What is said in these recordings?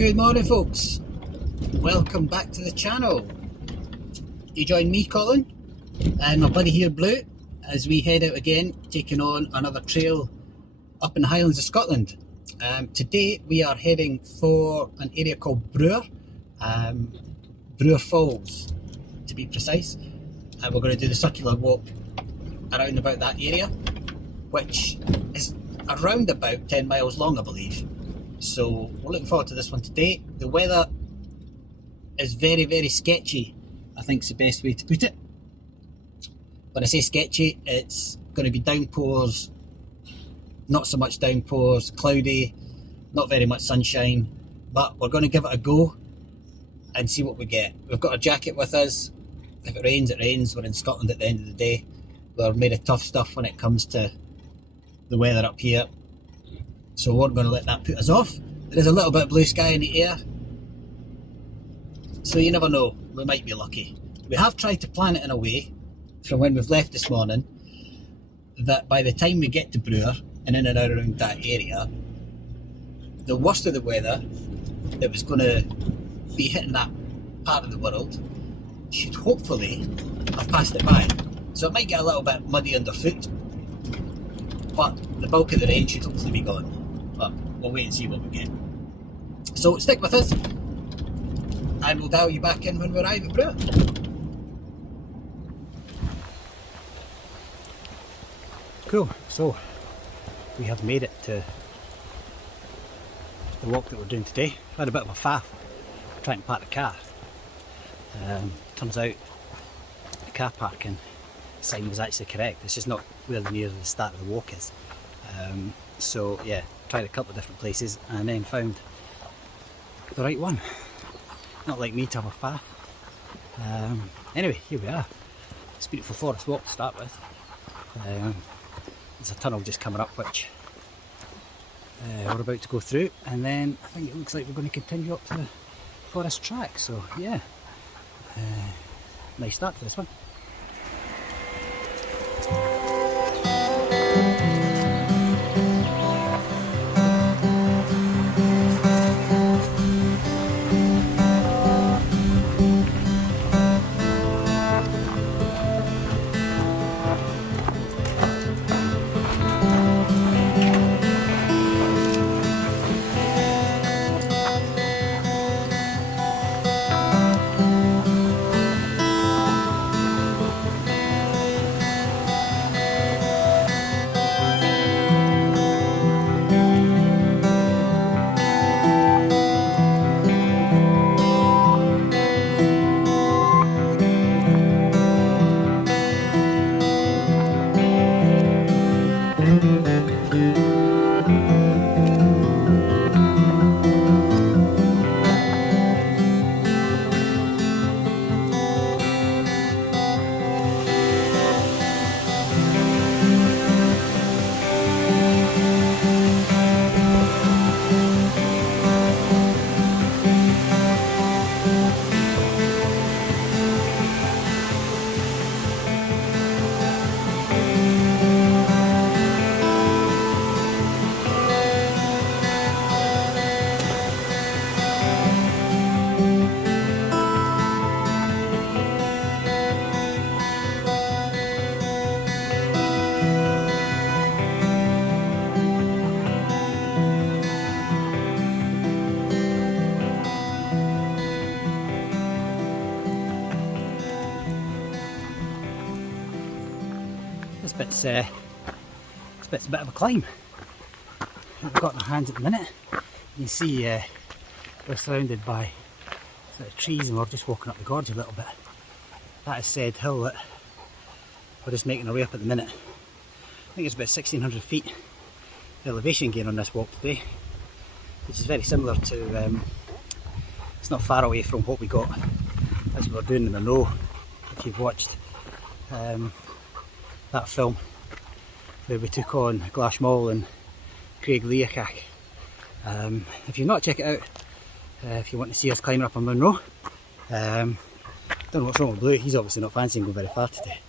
Good morning folks, welcome back to the channel. You join me, Colin, and my buddy here, Blue, as we head out again, taking on another trail up in the Highlands of Scotland. Today we are heading for an area called Bruar Falls to be precise, and we're going to do the circular walk around about that area, which is around about 10 miles long, I believe. So we're looking forward to this one today. The weather is very, very sketchy, I think is the best way to put it. When I say sketchy, it's going to be downpours, not so much downpours, cloudy, not very much sunshine, but we're going to give it a go and see what we get. We've got a jacket with us. If it rains, it rains. We're in Scotland at the end of the day. We're made of tough stuff when it comes to the weather up here, so we're going to let that put us off. There is a little bit of blue sky in the air, so you never know, we might be lucky. We have tried to plan it in a way, from when we've left this morning, that by the time we get to Bruar and in and around that area, the worst of the weather that was going to be hitting that part of the world should hopefully have passed it by. So it might get a little bit muddy underfoot, but the bulk of the rain should hopefully be gone. But we'll wait and see what we get. So stick with us, and we'll dial you back in when we arrive at Bruar. Cool, so we have made it to the walk that we're doing today. Had a bit of a faff trying to park the car. Turns out the car parking sign was actually correct. It's just not where near the start of the walk is. So yeah, tried a couple of different places and then found the right one. Not like me to have a faff. Anyway, here we are. It's a beautiful forest walk to start with. There's a tunnel just coming up which we're about to go through, and then I think it looks like we're going to continue up to the forest track. So yeah, nice start to this one. This bit's a bit of a climb. We've got in our hands at the minute. You can see we're surrounded by sort of trees, and we're just walking up the gorge a little bit. That is said hill that we're just making our way up at the minute. I think it's about 1600 feet elevation gain on this walk today, which is very similar to, it's not far away from what we got as we were doing in the Know, if you've watched that film where we took on Glashmall and Craig Leachach. If you've not, check it out if you want to see us climbing up on Munro. Don't know what's wrong with Blue, he's obviously not fancying going very far today.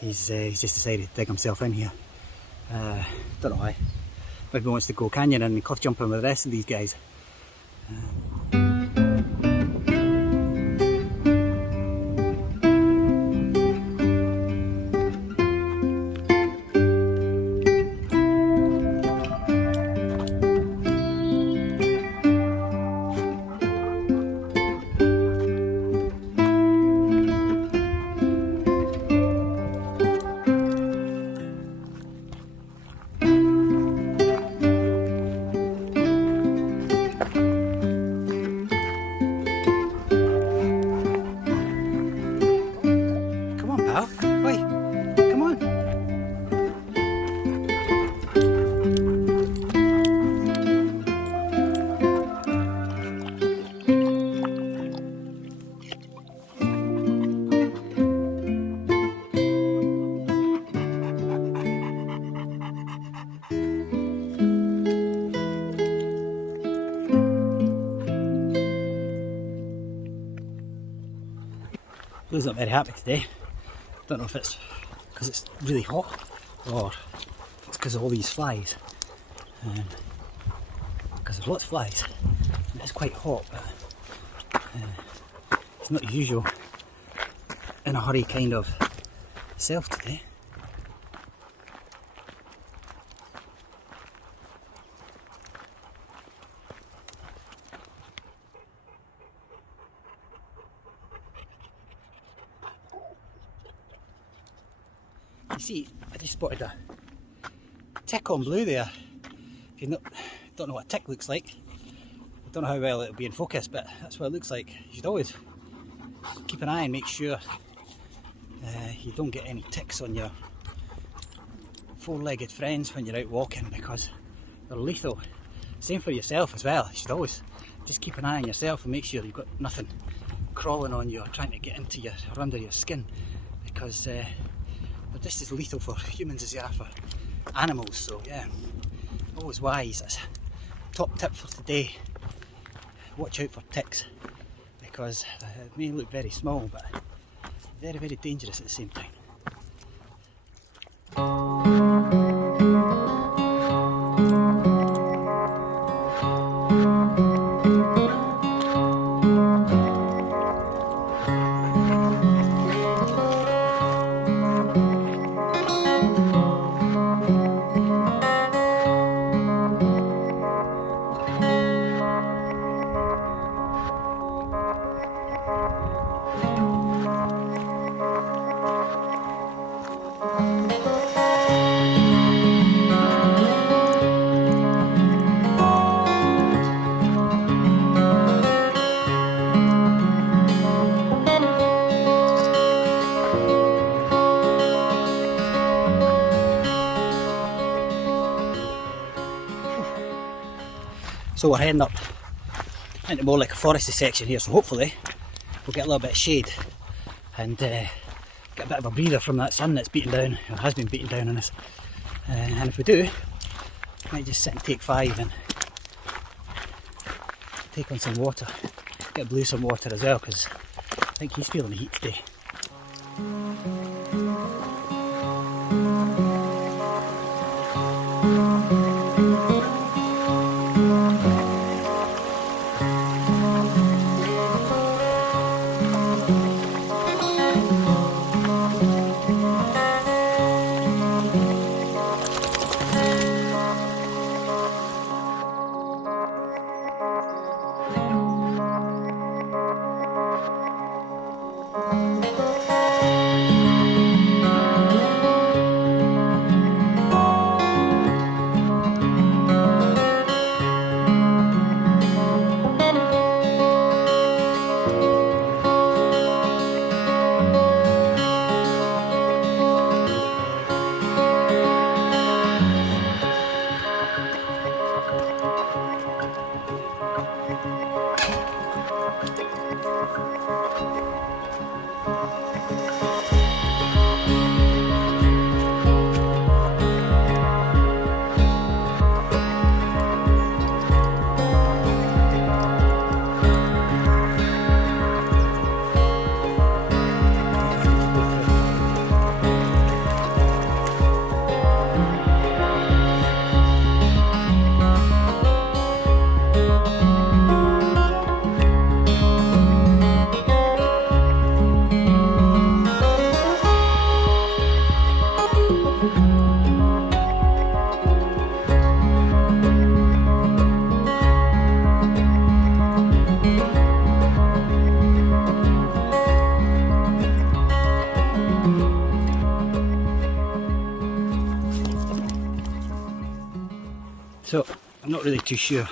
He's just decided to dig himself in here. Don't know why. Maybe he wants to go canyoning and cliff jumping with the rest of these guys. Blue's not very happy today. Don't know if it's because it's really hot or if it's because of all these flies. Because there's lots of flies. And it's quite hot, but it's not usual in a hurry kind of self today. You see, I just spotted a tick on Blue there. If you don't know what a tick looks like, I don't know how well it'll be in focus, but that's what it looks like. You should always keep an eye and make sure you don't get any ticks on your four-legged friends when you're out walking, because they're lethal. Same for yourself as well. You should always just keep an eye on yourself and make sure you've got nothing crawling on you or trying to get into your or under your skin, because they're just as lethal for humans as they are for animals. So yeah, always wise. That's a top tip for today. Watch out for ticks, because they may look very small but very, very dangerous at the same time. So we're heading up into more like a foresty section here, so hopefully we'll get a little bit of shade and get a bit of a breather from that sun that's beating down, or has been beating down on us. And if we do, I might just sit and take 5 and take on some water, get Blue some water as well, because I think he's feeling the heat today. So I'm not really too sure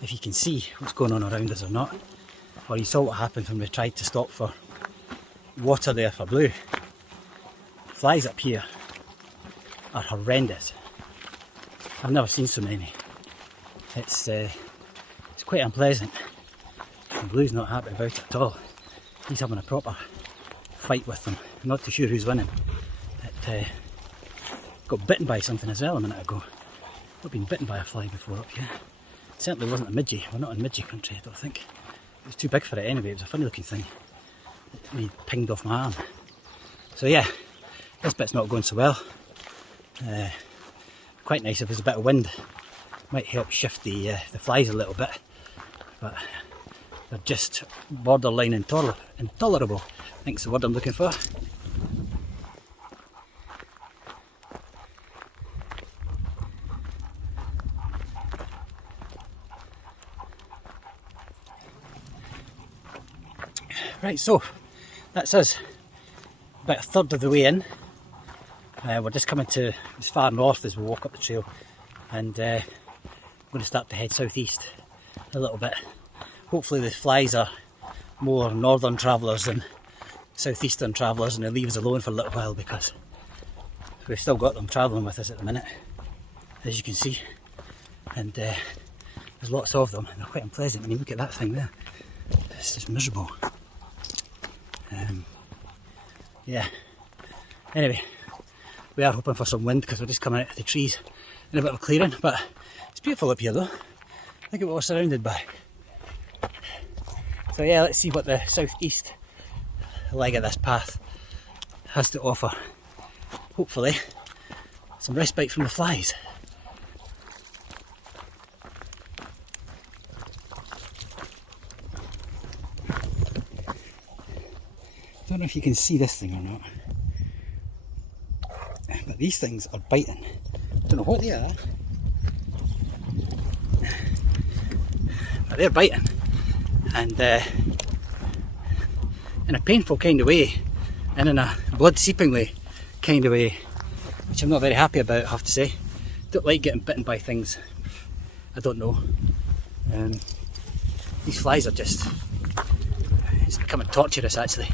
if you can see what's going on around us or not, or you saw what happened when we tried to stop for water there for Blue. Flies up here are horrendous. I've never seen so many. It's quite unpleasant, and Blue's not happy about it at all. He's having a proper fight with them. I'm not too sure who's winning. It got bitten by something as well a minute ago. I've been bitten by a fly before up here. It certainly wasn't a midgie. We're not in midgie country, I don't think. It was too big for it anyway. It was a funny looking thing. he pinged off my arm. So yeah, this bit's not going so well. Quite nice if there's a bit of wind. Might help shift the flies a little bit, but they're just borderline intolerable. I think's the word I'm looking for. Right, so that's us, about a third of the way in. We're just coming to as far north as we walk up the trail, and we're going to start to head southeast a little bit. Hopefully the flies are more northern travellers than southeastern travellers, and they leave us alone for a little while, because we've still got them travelling with us at the minute, as you can see, and there's lots of them and they're quite unpleasant. I mean, look at that thing there, it's just miserable. Yeah, anyway, we are hoping for some wind because we're just coming out of the trees in a bit of a clearing, but it's beautiful up here though. Look at what we're surrounded by. So yeah, let's see what the southeast leg of this path has to offer. Hopefully some respite from the flies. I don't know if you can see this thing or not, but these things are biting. I don't know what they are, but they're biting, and in a painful kind of way, and in a blood-seepingly kind of way, which I'm not very happy about, I have to say. Don't like getting bitten by things I don't know. These flies are just, it's becoming torturous actually.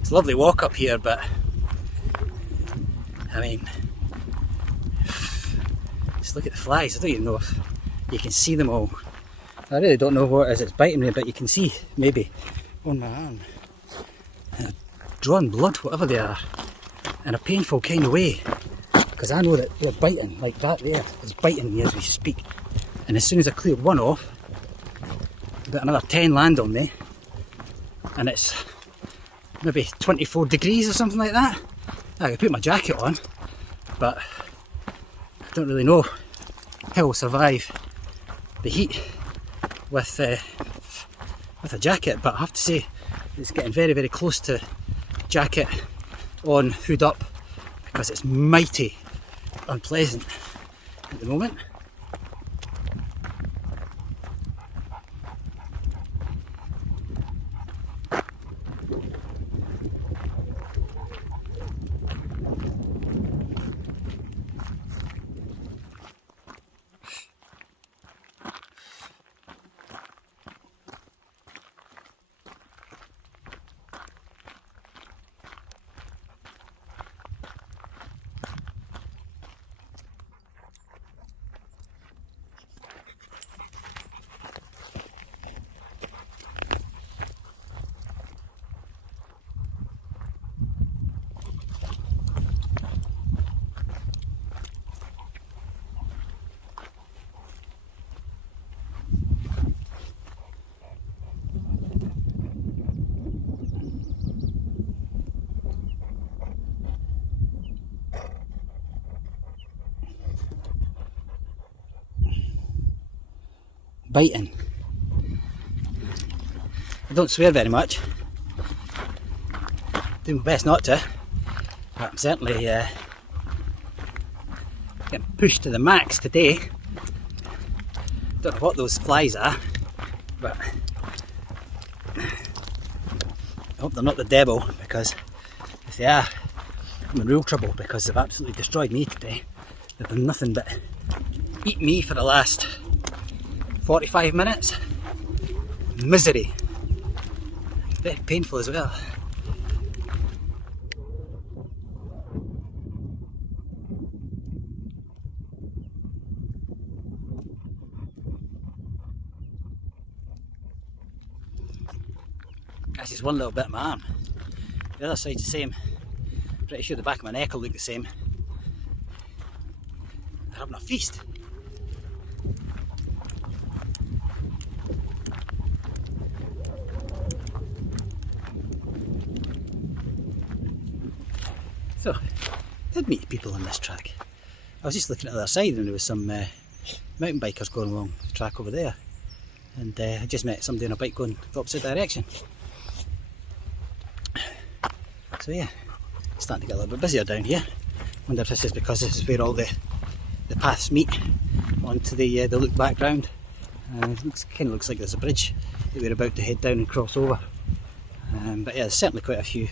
It's a lovely walk up here, but I mean, just look at the flies. I don't even know if you can see them all. I really don't know what it is that's biting me, but you can see maybe on my arm. Drawn blood, whatever they are, in a painful kind of way, because I know that they're biting. Like that there is biting me as we speak, and as soon as I cleared one off, I've got another 10 land on me, and it's maybe 24 degrees or something like that. I could put my jacket on, but I don't really know how I'll survive the heat with a jacket, but I have to say it's getting very, very close to jacket on, hood up, because it's mighty unpleasant at the moment. Biting. I don't swear very much. Do my best not to. But I'm certainly getting pushed to the max today. Don't know what those flies are, but I hope they're not the devil, because if they are, I'm in real trouble, because they've absolutely destroyed me today. They've done nothing but eat me for the last 45 minutes. Misery. Very painful as well. That's just one little bit of my arm. The other side's the same. Pretty sure the back of my neck will look the same. They're having a feast. So, did meet people on this track. I was just looking at the other side and there was some mountain bikers going along the track over there. And I just met somebody on a bike going the opposite direction. So yeah, it's starting to get a little bit busier down here. Wonder if this is because this is where all the paths meet onto the look background. It kind of looks like there's a bridge that we're about to head down and cross over. But yeah, there's certainly quite a few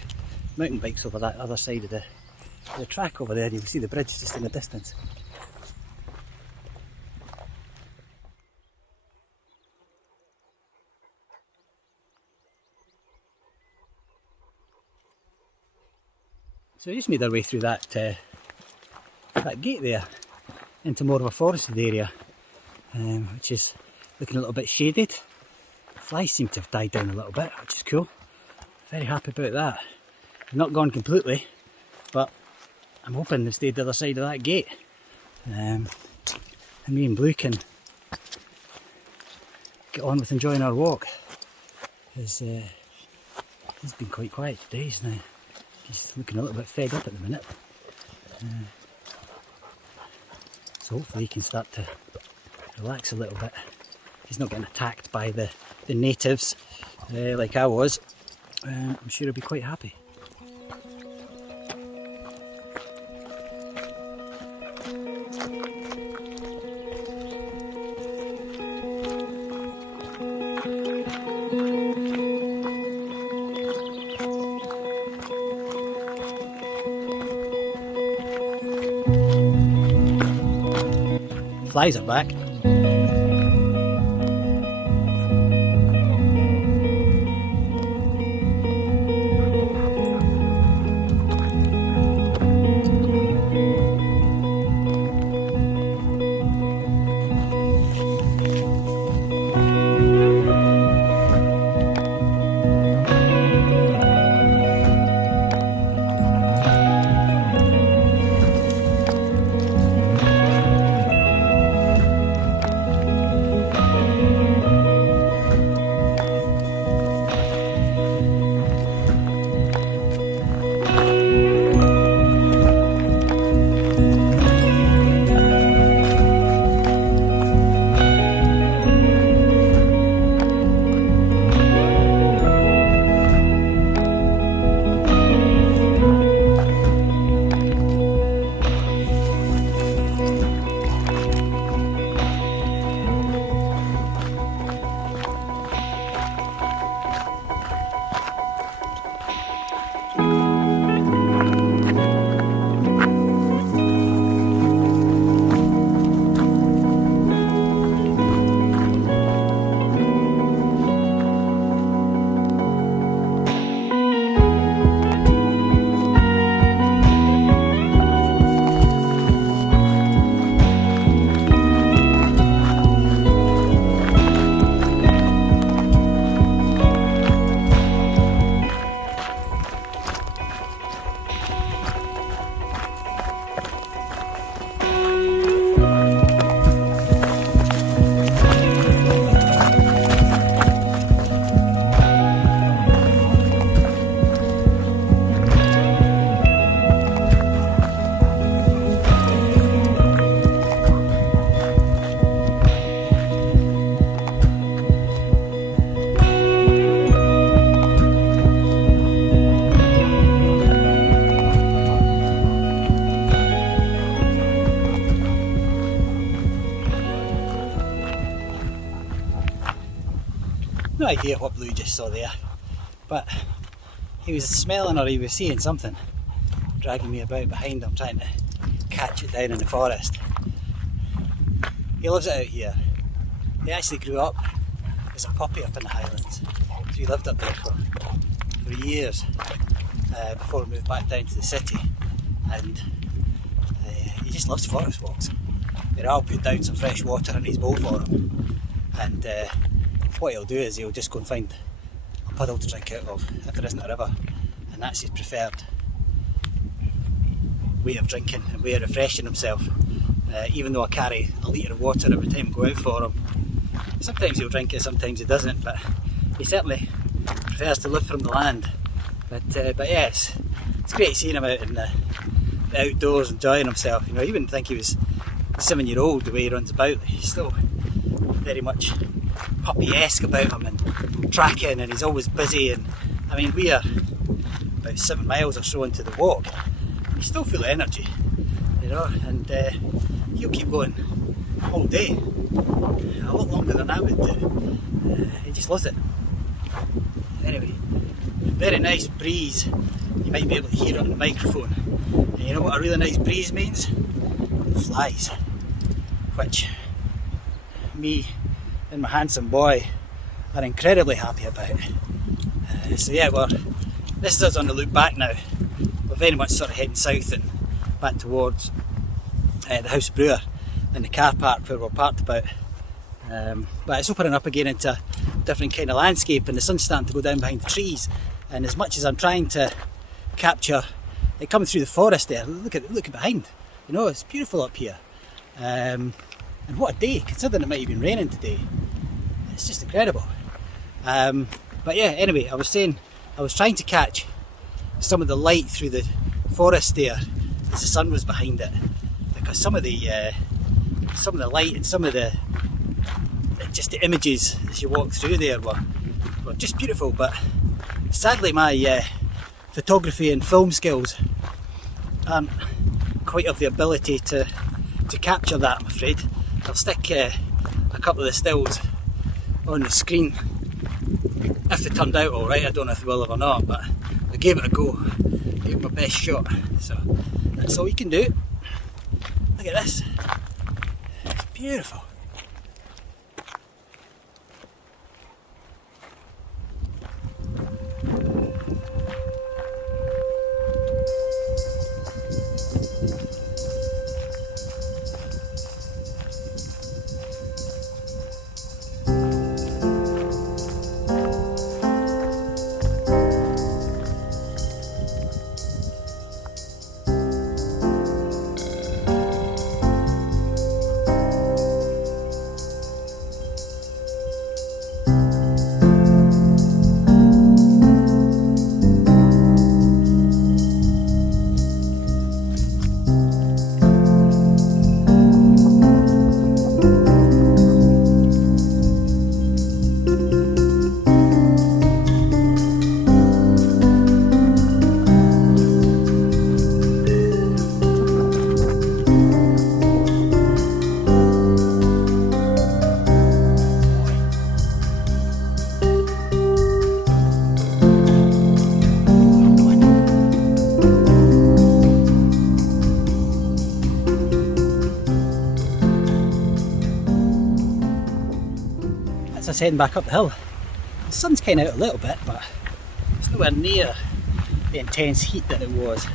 mountain bikes over that other side of the track over there. You can see the bridge just in the distance. So we just made our way through that gate there into more of a forested area, which is looking a little bit shaded. The flies seem to have died down a little bit, which is cool. Very happy about that. They've not gone completely, but I'm hoping they stayed the other side of that gate. And me and Blue can get on with enjoying our walk. Because he's been quite quiet today, isn't he? He's looking a little bit fed up at the minute. So hopefully he can start to relax a little bit. He's not getting attacked by the natives like I was. I'm sure he'll be quite happy. Flies are back. No idea what Blue just saw there, but he was smelling or he was seeing something dragging me about behind him, trying to catch it down in the forest. He loves it out here. He actually grew up as a puppy up in the Highlands, so he lived up there for years before he moved back down to the city, and he just loves forest walks. I'll put down some fresh water in his bowl for him, and what he'll do is he'll just go and find a puddle to drink out of if there isn't a river, and that's his preferred way of drinking and way of refreshing himself. Even though I carry a litre of water every time I go out for him, sometimes he'll drink it, sometimes he doesn't, but he certainly prefers to live from the land. But yes, it's great seeing him out in outdoors enjoying himself. You know, you wouldn't think he was a 7-year-old the way he runs about. He's still very much puppy-esque about him and tracking, and he's always busy. And I mean, we are about 7 miles or so into the walk, and he's still full of energy, you know, and he'll keep going all day, a lot longer than I would do. He just loves it. Anyway, very nice breeze. You might be able to hear it on the microphone. And you know what a really nice breeze means? Flies, which me and my handsome boy are incredibly happy about. So yeah, this is us on the loop back now. We're very much sort of heading south and back towards the House of Bruar and the car park where we're parked about. But it's opening up again into a different kind of landscape, and the sun's starting to go down behind the trees. And as much as I'm trying to capture it coming through the forest there, look at behind. You know, it's beautiful up here. And what a day, considering it might have been raining today. It's just incredible. But yeah, anyway, I was saying I was trying to catch some of the light through the forest there as the sun was behind it, because some of the light and some of the images as you walk through there were just beautiful. But sadly, my photography and film skills aren't quite of the ability to capture that, I'm afraid. I'll stick a couple of the stills on the screen if they turned out alright. I don't know if they will or not, but I gave it a go. I gave it my best shot. So that's all you can do. Look at this. It's beautiful. As I heading back up the hill, the sun's kind of out a little bit, but it's nowhere near the intense heat that it was.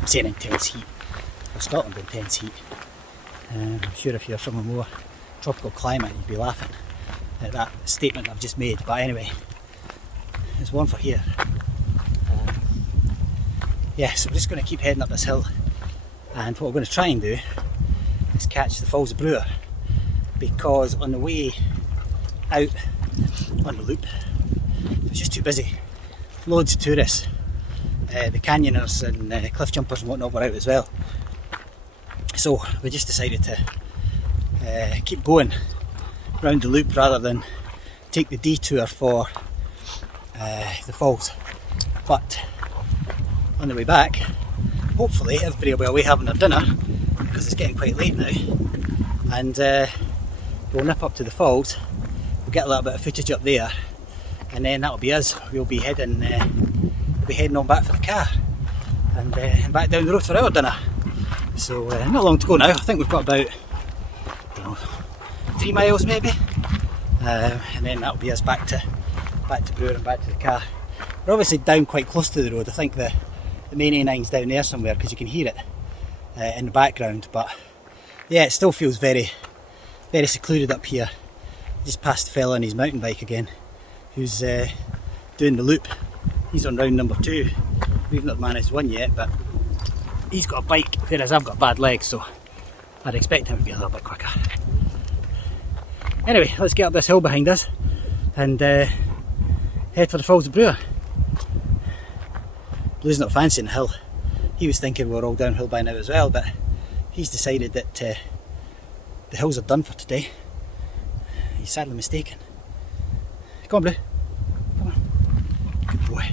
I'm saying intense heat, for Scotland intense heat. I'm sure if you're from a more tropical climate you'd be laughing at that statement I've just made, but anyway, there's one for here. Yeah, so we're just going to keep heading up this hill, and what we're going to try and do is catch the Falls of Bruar, because on the way out on the loop it was just too busy. Loads of tourists, the canyoners and cliff jumpers and whatnot were out as well, so we just decided to keep going round the loop rather than take the detour for the falls. But on the way back, hopefully everybody will be away having their dinner, because it's getting quite late now, and we'll nip up to the falls. We'll get a little bit of footage up there, and then that'll be us. We'll be heading on back for the car and back down the road for our dinner. So not long to go now. I think we've got about 3 miles maybe, and then that'll be us back to Bruar and back to the car. We're obviously down quite close to the road. I think the main A9's down there somewhere, because you can hear it in the background. But yeah, it still feels very, very secluded up here. Just passed the fella on his mountain bike again, who's doing the loop. He's on round number 2. We've not managed one yet, but he's got a bike, whereas I've got bad legs, so I'd expect him to be a little bit quicker. Anyway, let's get up this hill behind us and head for the Falls of Bruar. Blue's not fancying the hill. he was thinking we were all downhill by now as well, but he's decided that the hills are done for today. He's sadly mistaken. Come on, Blue. Come on. Good boy.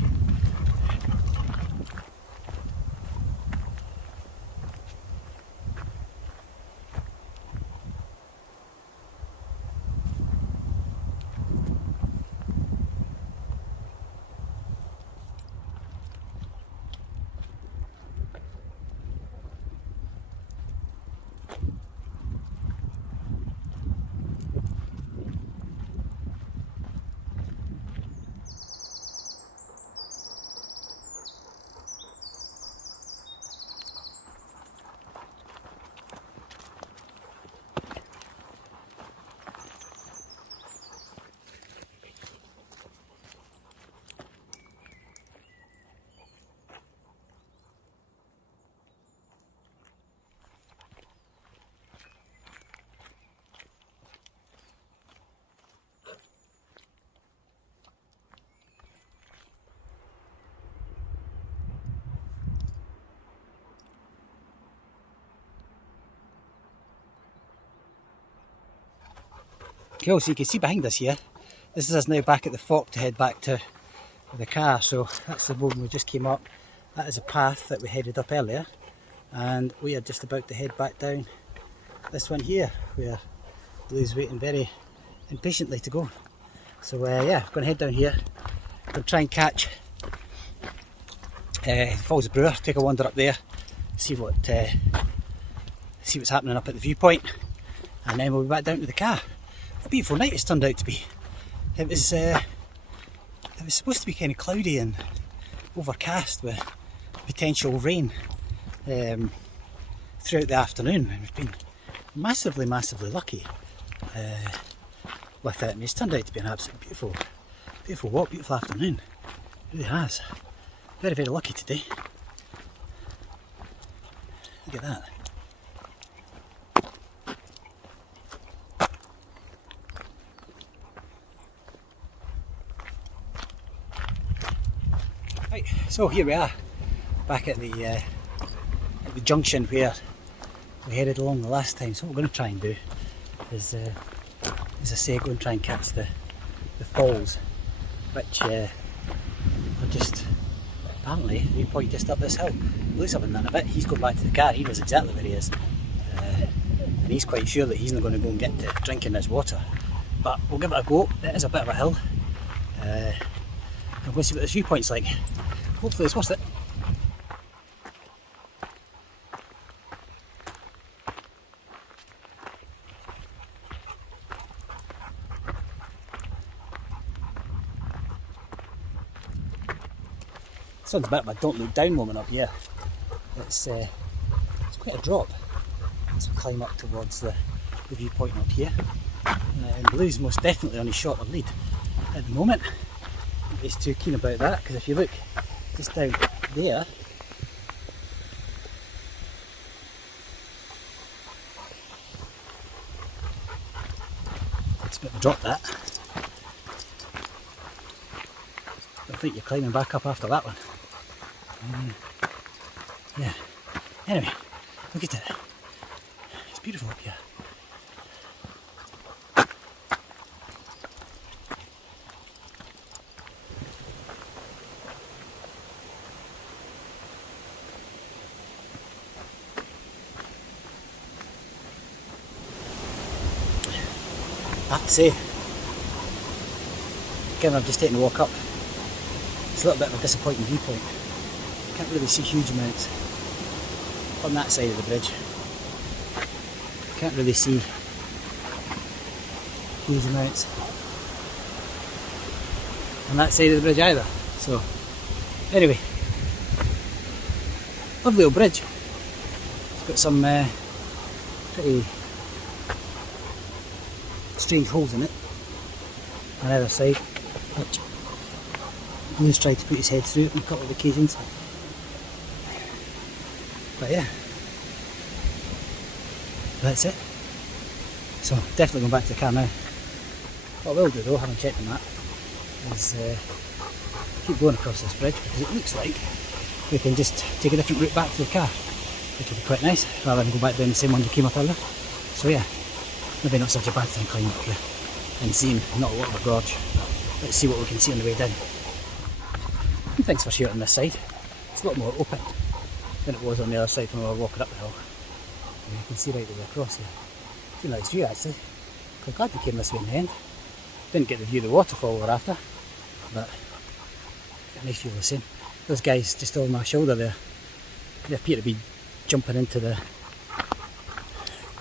Cool, so you can see behind us here, this is us now back at the fork to head back to the car. So that's the road we just came up. That is a path that we headed up earlier, and we are just about to head back down this one here where Blue's waiting very impatiently to go. So yeah, we're going to head down here. We're going to try and catch Falls of Bruar, take a wander up there, see what's happening up at the viewpoint, and then we'll be back down to the car. A beautiful night it's turned out to be. It was supposed to be kind of cloudy and overcast with potential rain throughout the afternoon, and we've been massively lucky with it, and it's turned out to be an absolutely beautiful walk, beautiful afternoon. It really has. Very lucky today. Look at that. Right, so here we are, back at the junction where we headed along the last time. So what we're going to try and do is, as I say, go and try and catch the falls, which are just apparently a viewpoint just up this hill. Blue's up in that a bit. He's going back to the car. He knows exactly where he is, and he's quite sure that he's not going to go and get to drinking this water. But we'll give it a go. It is a bit of a hill. I'm going to see what this viewpoint's like. Hopefully it's worth it. This one's a bit of a don't look down moment up here. It's quite a drop as we climb up towards the viewpoint up here. And Blue's most definitely on his shorter lead at the moment. He's too keen about that, because if you look just down there, it's a bit of a drop that. I think you're climbing back up after that one. Yeah. Anyway, look at it. It's beautiful up here. I have to say, given I've just taken a walk up, it's a little bit of a disappointing viewpoint. Can't really see huge amounts on that side of the bridge. Can't really see huge amounts on that side of the bridge either. So, anyway, lovely old bridge. It's got some pretty strange holes in it on either side, which Blue's tried to put his head through on a couple of occasions. But yeah, that's it. So definitely going back to the car now. What I will do though, having checked on that, is keep going across this bridge, because it looks like we can just take a different route back to the car, which will be quite nice, rather than go back down the same one we came up earlier. So yeah, maybe not such a bad thing climbing up here and seeing not a lot of a gorge. Let's see what we can see on the way down. And thanks for sharing this side. It's a lot more open than it was on the other side when we were walking up the hill. And you can see right the way across here. It's a nice view actually. Quite glad we came this way in the end. Didn't get the view of the waterfall we were after, but got a nice view of the same. Those guys just over my shoulder there, they appear to be jumping into the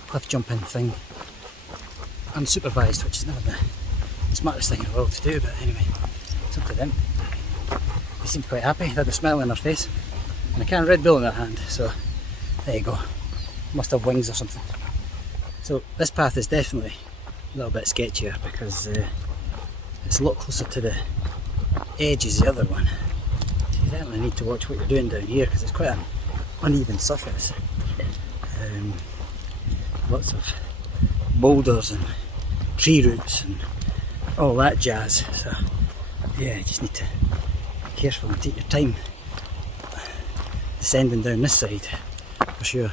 cliff jumping thing unsupervised, which is never the smartest thing in the world to do, but anyway, it's up to them. They seemed quite happy, they had a smile on their face and a can of Red Bull in their hand, so there you go. Must have wings or something. So this path is definitely a little bit sketchier because it's a lot closer to the edge as the other one. So you definitely need to watch what you're doing down here because it's quite an uneven surface. Lots of boulders and tree roots and all that jazz. So yeah, you just need to be careful and take your time descending down this side for sure.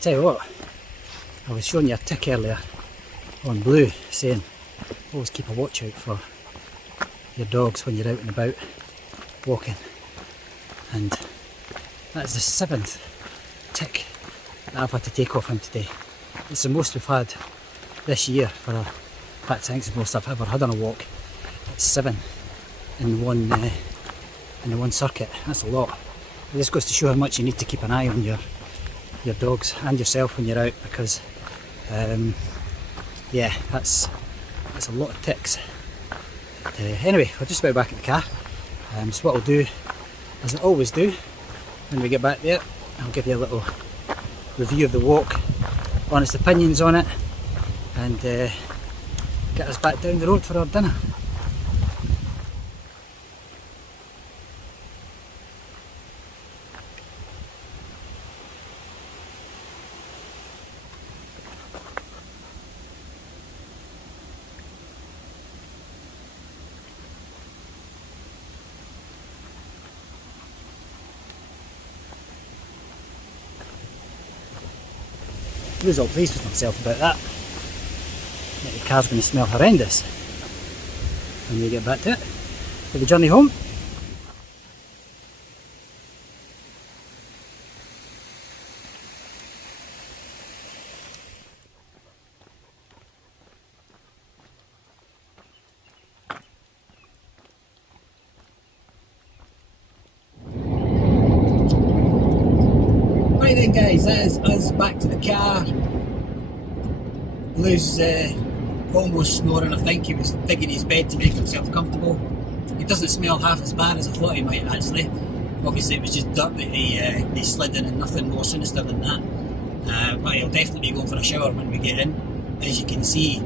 Tell you what, I was showing you a tick earlier on Blue saying always keep a watch out for your dogs when you're out and about walking, and that's the 7th tick that I've had to take off him today. It's the most we've had this year for in fact I think it's the most I've ever had on a walk. It's 7 in one circuit. That's a lot. It just goes to show how much you need to keep an eye on your dogs and yourself when you're out, because yeah, that's a lot of ticks. But, anyway, we're just about back at the car, so what I'll do, as I always do when we get back there, I'll give you a little review of the walk, honest opinions on it, and get us back down the road for our dinner. He was all pleased with himself about that. The car's going to smell horrendous when we get back to it. For the journey home. Right then guys, that is us back to the car. Blue's almost snoring. I think he was digging his bed to make himself comfortable. He doesn't smell half as bad as I thought he might actually. Obviously it was just dirt that he slid in and nothing more sinister than that. But he'll definitely be going for a shower when we get in. As you can see,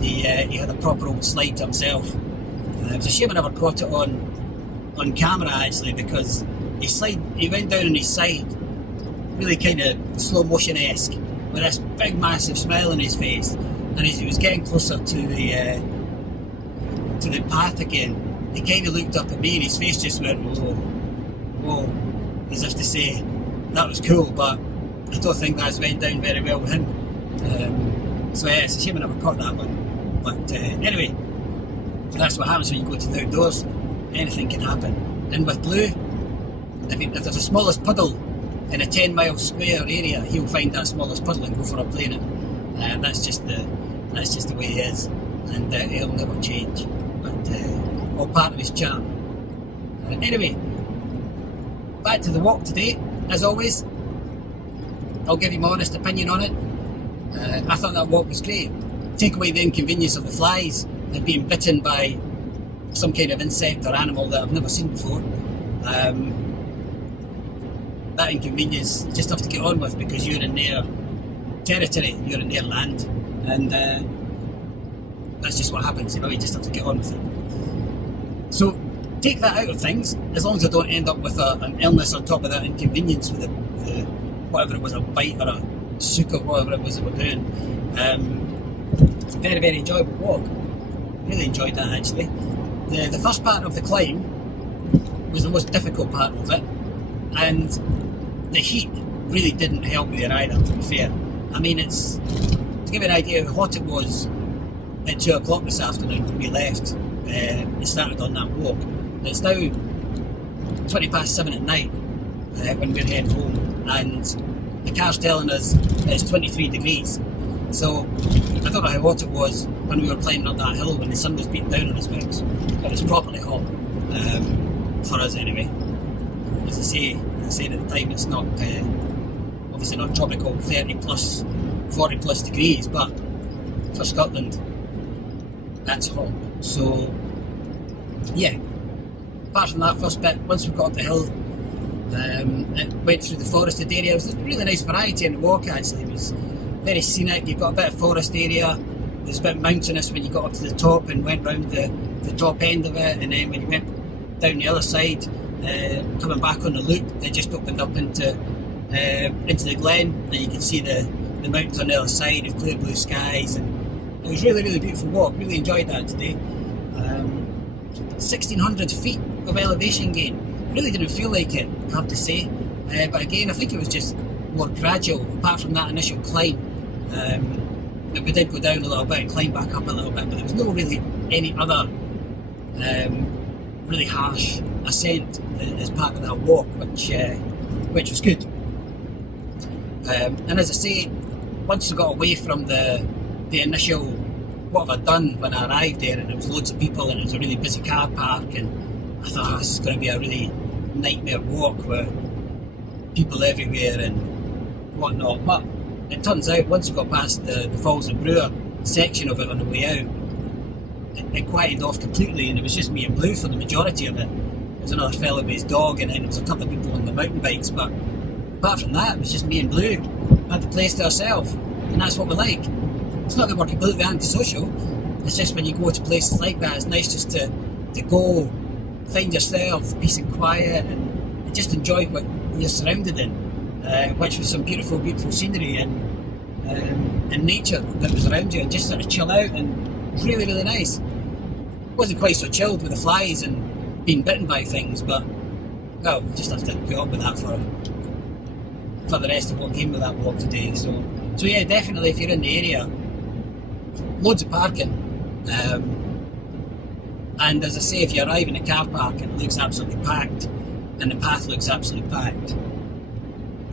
he had a proper old slide to himself. It was a shame I never caught it on camera actually, because he went down on his side, really kind of slow motion-esque, with this big massive smile on his face, and as he was getting closer to the path again, he kind of looked up at me and his face just went whoa, whoa, as if to say that was cool, but I don't think that's went down very well with him. So yeah, it's a shame I never caught that one, but anyway, that's what happens when you go to the outdoors. Anything can happen. And with Blue, if there's the smallest puddle in a 10-mile square area, he'll find that smallest puddle and go for a play in it. That's just the way he is, and he'll never change. But all part of his charm. Anyway, back to the walk today. As always, I'll give you my honest opinion on it. I thought that walk was great. Take away the inconvenience of the flies and being bitten by some kind of insect or animal that I've never seen before. That inconvenience you just have to get on with, because you're in their territory, you're in their land, and that's just what happens, you know. You just have to get on with it. So take that out of things, as long as I don't end up with an illness on top of that inconvenience with the whatever it was, a bite or a sook or whatever it was that we're doing. Very, very enjoyable walk. Really enjoyed that actually. The first part of the climb was the most difficult part of it, and the heat really didn't help me there either, to be fair. I mean, it's to give you an idea of how hot it was at 2 o'clock this afternoon when we left and started on that walk. It's now 20 past 7 at night when we're heading home, and the car's telling us it's 23 degrees. So I don't know how hot it was when we were climbing up that hill when the sun was beating down on us, but it was properly hot, for us anyway. As I said at the time, it's not obviously not tropical 30 plus 40 plus degrees, but for Scotland that's hot. So yeah, apart from that first bit, once we got up the hill, it went through the forested area. It was a really nice variety in the walk actually. It was very scenic. You've got a bit of forest area, there's a bit mountainous when you got up to the top and went round the top end of it, and then when you went down the other side, coming back on the loop, it just opened up into the glen, and you can see the mountains on the other side with clear blue skies, and it was really, really beautiful walk. Really enjoyed that today. 1600 feet of elevation gain. Really didn't feel like it, I have to say, but again I think it was just more gradual apart from that initial climb. We did go down a little bit and climb back up a little bit, but there was no really any other really harsh ascent as part of that walk, which was good. And as I say, once I got away from the initial what have I done when I arrived there, and there was loads of people and it was a really busy car park, and I thought, this is going to be a really nightmare walk with people everywhere and whatnot. But it turns out once we got past the Falls of Bruar section of it on the way out, it quieted off completely, and it was just me and Blue for the majority of it. There was another fellow with his dog, and then there was a couple of people on the mountain bikes, but apart from that it was just me and Blue. Had the place to ourselves, and that's what we like. It's not that we're completely antisocial, it's just when you go to places like that, it's nice just to go, find yourself, peace and quiet, and just enjoy what you're surrounded in, which was some beautiful, beautiful scenery and nature that was around you, and just sort of chill out, and really, really nice. It wasn't quite so chilled with the flies and being bitten by things, but well, we'll just have to put up with that for the rest of what came with that walk today. So yeah, definitely if you're in the area, loads of parking, and as I say, if you arrive in a car park and it looks absolutely packed and the path looks absolutely packed,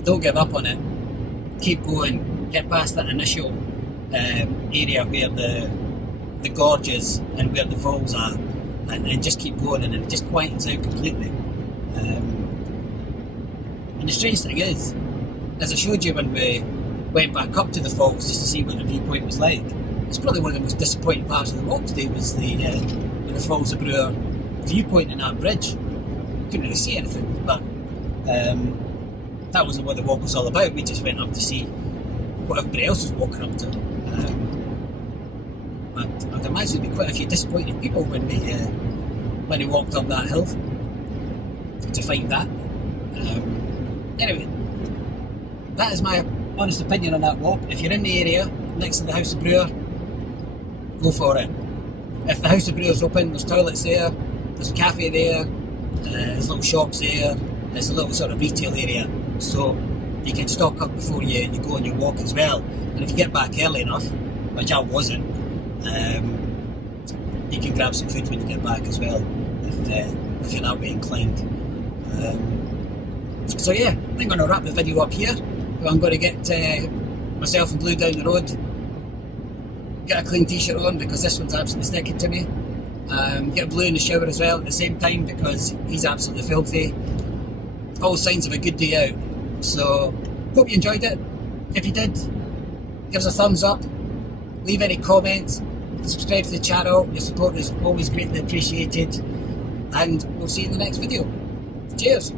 don't give up on it. Keep going, get past that initial area where the gorge is and where the falls are, and just keep going, and it just quietens out completely. And the strange thing is, as I showed you when we went back up to the falls just to see what the viewpoint was like, it's probably one of the most disappointing parts of the walk today was the Falls of Bruar viewpoint in that bridge. Couldn't really see anything, but that wasn't what the walk was all about. We just went up to see what everybody else was walking up to. But I'd imagine there'd be quite a few disappointed people when they walked up that hill to find that. Anyway, that is my honest opinion on that walk. If you're in the area next to the House of Bruar, go for it. If the House of Bruar's open, there's toilets there, there's a cafe there, there's little shops there, there's a little sort of retail area, so you can stock up before you go on your walk as well. And if you get back early enough, which I wasn't, you can grab some food when you get back as well, if you're that way inclined. So yeah, I think I'm going to wrap the video up here. I'm going to get myself and Blue down the road, get a clean t-shirt on because this one's absolutely sticking to me. Get Blue in the shower as well at the same time because he's absolutely filthy. all signs of a good day out. So, hope you enjoyed it. If you did, give us a thumbs up, leave any comments, subscribe to the channel. Your support is always greatly appreciated, and we'll see you in the next video. Cheers!